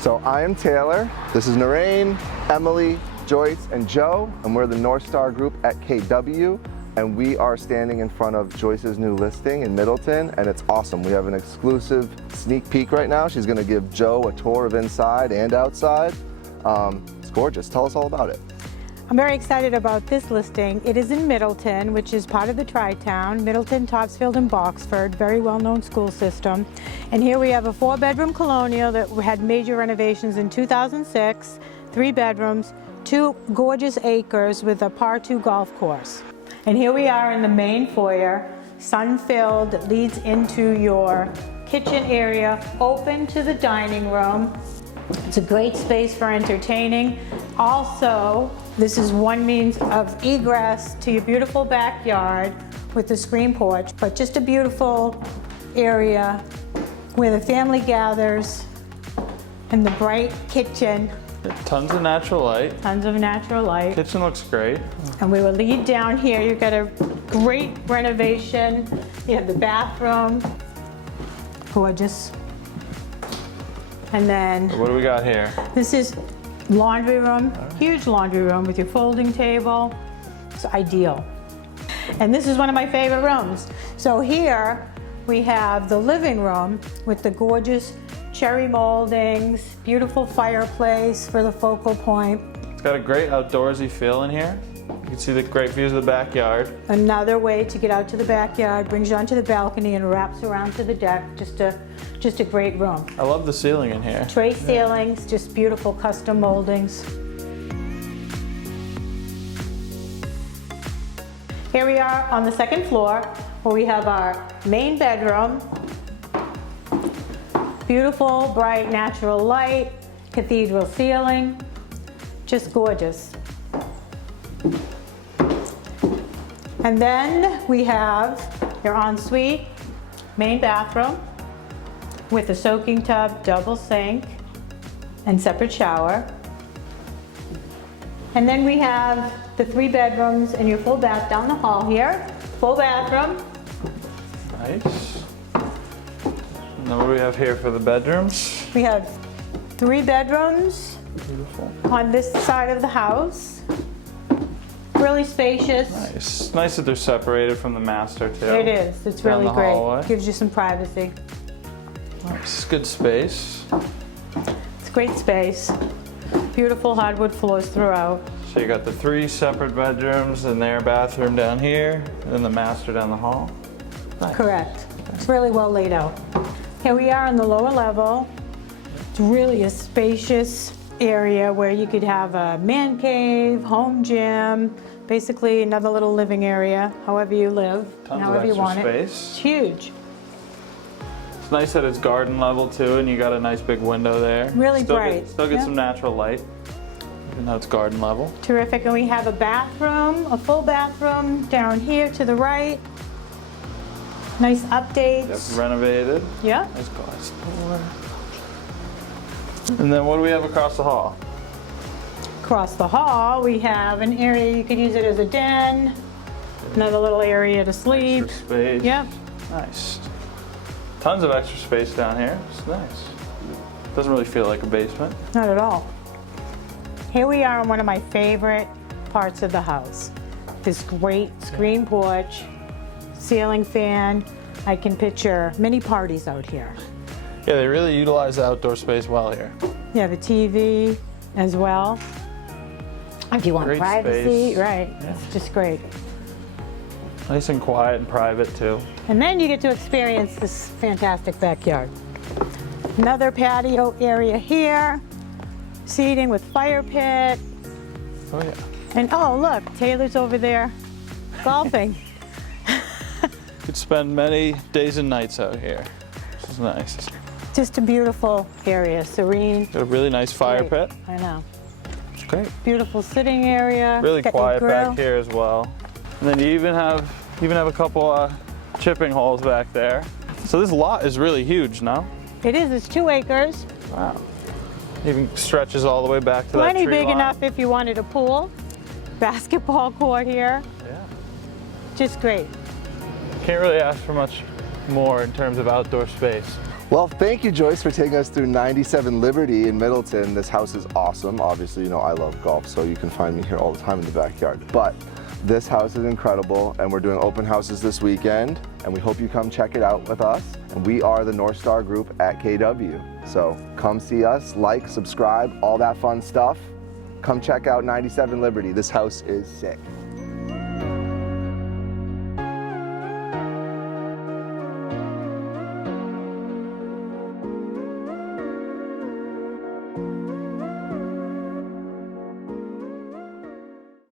So I am Taylor, this is Narain, Emily, Joyce, and Joe, and we're the North Star Group at KW, and we are standing in front of Joyce's new listing in Middleton, and it's awesome. We have an exclusive sneak peek right now. She's gonna give Joe a tour of inside and outside. It's gorgeous. Tell us all about it. I'm very excited about this listing. It is in Middleton, which is part of the Tri-Town, Middleton, Topsfield, and Boxford, very well-known school system. And here we have a 4-bedroom colonial that had major renovations in 2006, 3 bedrooms, 2 gorgeous acres with a par 2 golf course. And here we are in the main foyer, sun-filled, that leads into your kitchen area, open to the dining room. It's a great space for entertaining. Also, this is one means of egress to your beautiful backyard with the screen porch, but just a beautiful area where the family gathers, and the bright kitchen. Tons of natural light. Tons of natural light. Kitchen looks great. And we will lead down here. You've got a great renovation. You have the bathroom, gorgeous. And then What do we got here? this is laundry room, huge laundry room with your folding table. It's ideal. And this is one of my favorite rooms. So here we have the living room with the gorgeous cherry moldings, beautiful fireplace for the focal point. It's got a great outdoorsy feel in here. You can see the great views of the backyard. Another way to get out to the backyard, brings you onto the balcony and wraps around to the deck. Just a great room. I love the ceiling in here. Tray ceilings, just beautiful custom moldings. Here we are on the 2nd floor where we have our main bedroom. Beautiful, bright, natural light, cathedral ceiling, just gorgeous. And then we have your ensuite main bathroom with a soaking tub, double sink, and separate shower. And then we have the 3 bedrooms and your full bath down the hall here. Full bathroom. Nice. And then what do we have here for the bedrooms? We have 3 bedrooms Beautiful. on this side of the house. Really spacious. Nice. Nice that they're separated from the master too. It is. It's Down really the great. hallway. Gives you some privacy. Nice. Good space. It's great space. Beautiful hardwood floors throughout. So you got the 3 separate bedrooms and their bathroom down here, and then the master down the hall. Nice. Correct. It's really well laid out. Here we are on the lower level. It's really a spacious area where you could have a man cave, home gym, basically another little living area, however you live, Tons however of you extra want it. space. It's huge. It's nice that it's garden level too, and you got a nice big window there. Really still bright. Still get Yep. some natural light, even though it's garden level. Terrific. And we have a bathroom, a full bathroom down here to the right. Nice updates. Yep, renovated. Yeah. Nice glass door. And then what do we have across the hall? Across the hall, we have an area you could use it as a den. Another little area to sleep. Extra space. Yep. Nice. Tons of extra space down here. It's nice. Doesn't really feel like a basement. Not at all. Here we are on one of my favorite parts of the house. This great screen porch, ceiling fan. I can picture many parties out here. Yeah, they really utilize the outdoor space well here. You have a TV as well. If you want Great privacy, space. right, Yeah. it's just great. Nice and quiet and private too. And then you get to experience this fantastic backyard. Another patio area here, seating with fire pit. Oh yeah. And oh, look, Taylor's over there golfing. Could spend many days and nights out here. This is nice. Just a beautiful area, serene. Got a really nice fire Great. pit. I know. It's great. Beautiful sitting area. Really Got your quiet grill. back here as well. And then you even have a couple chipping holes back there. So this lot is really huge, no? It is. It's 2 acres. Wow. Even stretches all the way back to Plenty that tree big line. enough if you wanted a pool. Basketball court here. Yeah. Just great. Can't really ask for much more in terms of outdoor space. Well, thank you, Joyce, for taking us through 97 Liberty in Middleton. This house is awesome. Obviously, you know I love golf, so you can find me here all the time in the backyard. But this house is incredible, and we're doing open houses this weekend, and we hope you come check it out with us. And we are the North Star Group at KW. So come see us, like, subscribe, all that fun stuff. Come check out 97 Liberty. This house is sick.